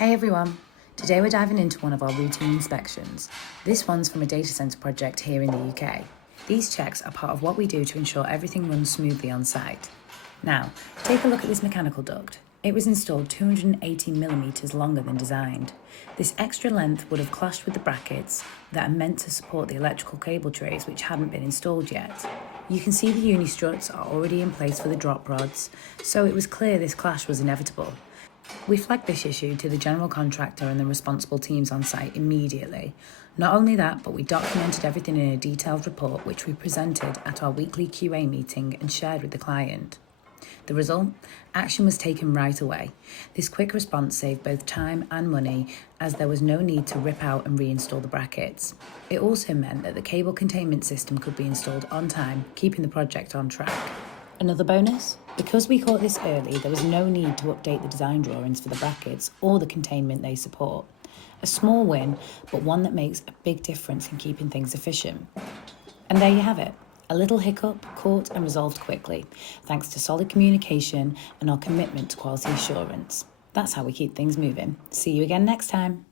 Hey everyone, today we're diving into one of our routine inspections. This one's from a data centre project here in the UK. These checks are part of what we do to ensure everything runs smoothly on site. Now, take a look at this mechanical duct. It was installed 218mm longer than designed. This extra length would have clashed with the brackets that are meant to support the electrical cable trays which hadn't been installed yet. You can see the uni struts are already in place for the drop rods, so it was clear this clash was inevitable. We flagged this issue to the general contractor and the responsible teams on site immediately. Not only that, but we documented everything in a detailed report which we presented at our weekly QA meeting and shared with the client. The result? Action was taken right away. This quick response saved both time and money, as there was no need to rip out and reinstall the brackets. It also meant that the cable containment system could be installed on time, keeping the project on track. Another bonus? Because we caught this early, there was no need to update the design drawings for the brackets or the containment they support. A small win, but one that makes a big difference in keeping things efficient. And there you have it. A little hiccup caught and resolved quickly, thanks to solid communication and our commitment to quality assurance. That's how we keep things moving. See you again next time.